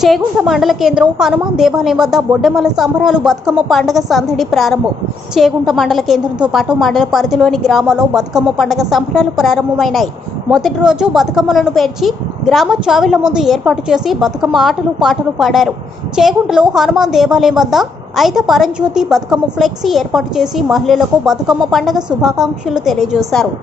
చేగుంట మండల కేంద్రం హనుమాన్ దేవాలయం వద్ద బొడ్డెమల సంబరాలు బతుకమ్మ పండుగ సందడి ప్రారంభం. చేగుంట మండల కేంద్రంతో పాటు మండల పరిధిలోని గ్రామాల్లో బతుకమ్మ పండుగ సంబరాలు ప్రారంభమైనాయి. మొదటి రోజు బతుకమ్మలను పేర్చి గ్రామ చావిళ్ళ ముందు ఏర్పాటు చేసి బతుకమ్మ ఆటలు పాటలు పాడారు. చేగుంటలో హనుమాన్ దేవాలయం వద్ద ఐత పరంజ్యోతి బతుకమ్మ ఫ్లెక్సీ ఏర్పాటు చేసి మహిళలకు బతుకమ్మ పండుగ శుభాకాంక్షలు తెలియజేశారు.